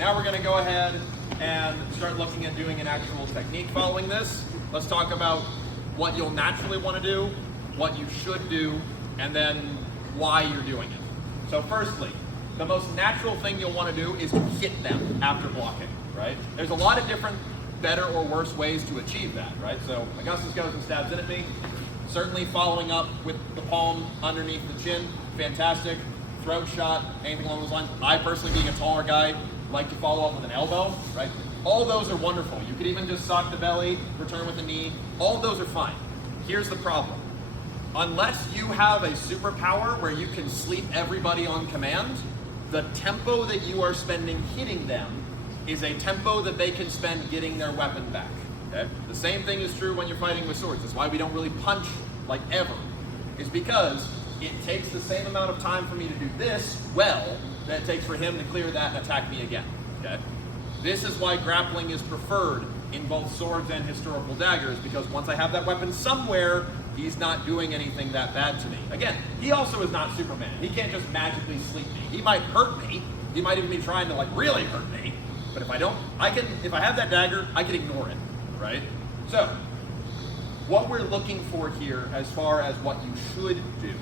now we're going to go ahead and start looking at doing an actual technique following this. Let's talk about what you'll naturally want to do, what you should do, and then why you're doing it. So firstly, the most natural thing you'll want to do is to hit them after blocking, right? There's a lot of different better or worse ways to achieve that, right? So Augustus goes and stabs in at me. Certainly following up with the palm underneath the chin, fantastic. Throat shot, anything along those lines. I personally, being a taller guy, like to follow up with an elbow, right? All those are wonderful. You could even just sock the belly, return with a knee. All of those are fine. Here's the problem. Unless you have a superpower where you can sleep everybody on command, the tempo that you are spending hitting them is a tempo that they can spend getting their weapon back. Okay? The same thing is true when you're fighting with swords. That's why we don't really punch like ever. Is because it takes the same amount of time for me to do this well that it takes for him to clear that and attack me again. Okay? This is why grappling is preferred in both swords and historical daggers, because once I have that weapon somewhere, he's not doing anything that bad to me. Again, he also is not Superman. He can't just magically sleep me. He might hurt me. He might even be trying to like really hurt me. But if I don't, if I have that dagger, I can ignore it, right? So, what we're looking for here as far as what you should do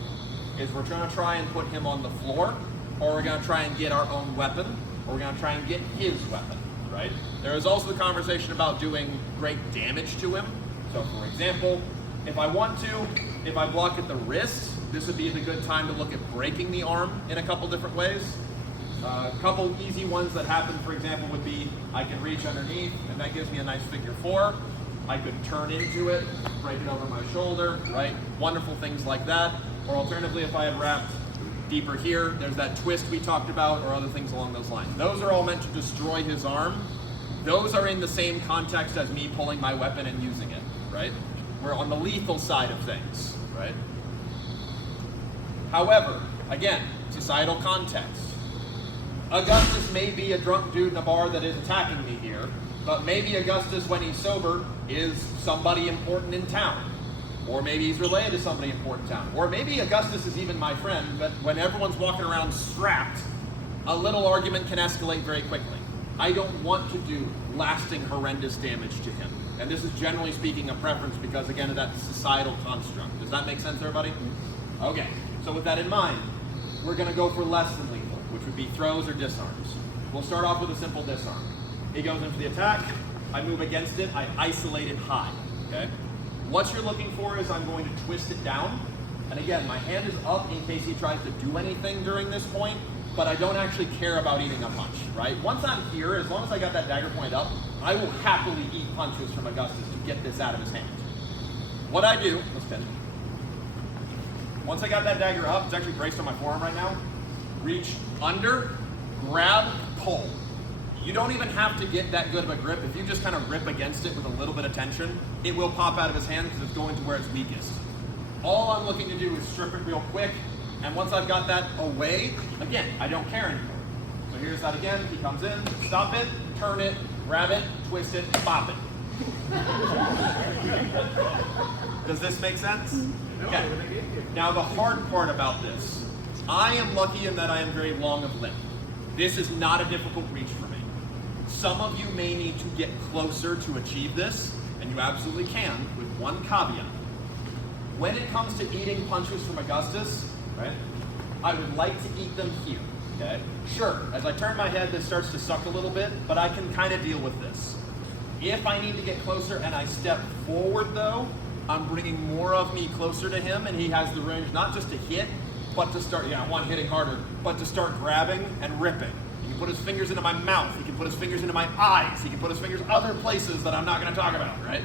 is we're going to try and put him on the floor, or we're going to try and get our own weapon, or we're going to try and get his weapon, right? There is also the conversation about doing great damage to him. So for example, if I want to, if I block at the wrist, this would be the good time to look at breaking the arm in a couple different ways. A couple easy ones that happen, for example, would be I can reach underneath, and that gives me a nice figure four. I could turn into it, break it over my shoulder, right? Wonderful things like that. Or alternatively, if I had wrapped deeper here, there's that twist we talked about, or other things along those lines. Those are all meant to destroy his arm. Those are in the same context as me pulling my weapon and using it, right? We're on the lethal side of things, right? However, again, societal context. Augustus may be a drunk dude in a bar that is attacking me here, but maybe Augustus, when he's sober, is somebody important in town. Or maybe he's related to somebody important in town. Or maybe Augustus is even my friend, but when everyone's walking around strapped, a little argument can escalate very quickly. I don't want to do lasting horrendous damage to him. And this is generally speaking a preference because, again, of that societal construct. Does that make sense, everybody? Okay, so with that in mind, we're going to go for less than lethal, which would be throws or disarms. We'll start off with a simple disarm. He goes in for the attack, I move against it, I isolate it high, okay? What you're looking for is I'm going to twist it down, and again, my hand is up in case he tries to do anything during this point, but I don't actually care about eating a punch, right? Once I'm here, as long as I got that dagger point up, I will happily eat punches from Augustus to get this out of his hand. What I do, let's pin. Once I got that dagger up, it's actually braced on my forearm right now, reach under, grab, pull. You don't even have to get that good of a grip. If you just kind of rip against it with a little bit of tension, it will pop out of his hand because it's going to where it's weakest. All I'm looking to do is strip it real quick, and once I've got that away, again, I don't care anymore. So here's that again. He comes in, stop it, turn it, grab it, twist it, pop it. Does this make sense? Okay. Now the hard part about this, I am lucky in that I am very long of limb. This is not a difficult reach for me. Some of you may need to get closer to achieve this, and you absolutely can, with one caveat. When it comes to eating punches from Augustus, right, I would like to eat them here, okay? Sure, as I turn my head, this starts to suck a little bit, but I can kind of deal with this. If I need to get closer and I step forward though, I'm bringing more of me closer to him, and he has the range not just to hit, but to start, I want hitting harder, but to start grabbing and ripping. He can put his fingers into my mouth, he can put his fingers into my eyes, he can put his fingers other places that I'm not gonna talk about, right?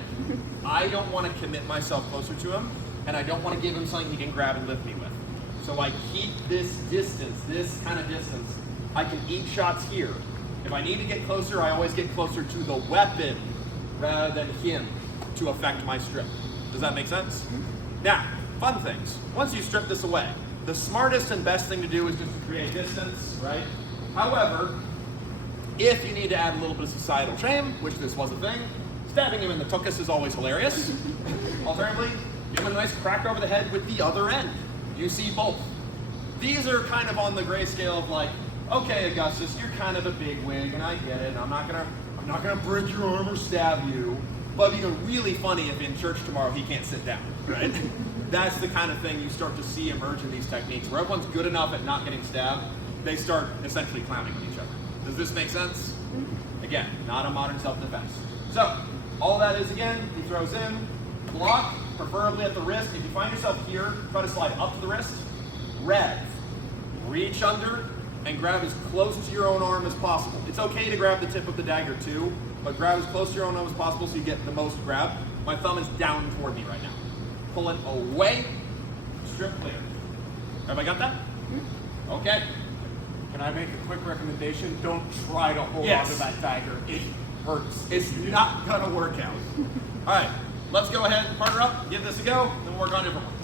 I don't wanna commit myself closer to him, and I don't wanna give him something he can grab and lift me with. So I keep this distance, this kind of distance. I can eat shots here. If I need to get closer, I always get closer to the weapon rather than him to affect my strip. Does that make sense? Now, fun things. Once you strip this away, the smartest and best thing to do is just to create distance, right? However, if you need to add a little bit of societal shame, which this was a thing, stabbing him in the tuchus is always hilarious. Alternatively, give him a nice crack over the head with the other end. You see both. These are kind of on the gray scale of like, okay, Augustus, you're kind of a bigwig, and I get it. And I'm not gonna break your arm or stab you. But it'd be really funny if in church tomorrow he can't sit down, right? That's the kind of thing you start to see emerge in these techniques, where everyone's good enough at not getting stabbed, they start essentially clowning with each other. Does this make sense? Again, not a modern self-defense. So, all that is, again, he throws in, block, preferably at the wrist. If you find yourself here, try to slide up to the wrist, rev, reach under, and grab as close to your own arm as possible. It's okay to grab the tip of the dagger too, but grab as close to your own arm as possible so you get the most grab. My thumb is down toward me right now. Pull it away, strip clear. Everybody got that? Okay. Can I make a quick recommendation? Don't try to hold on to that dagger. It hurts. It's not gonna work out. All right, let's go ahead and partner up, give this a go, then we'll work on different one.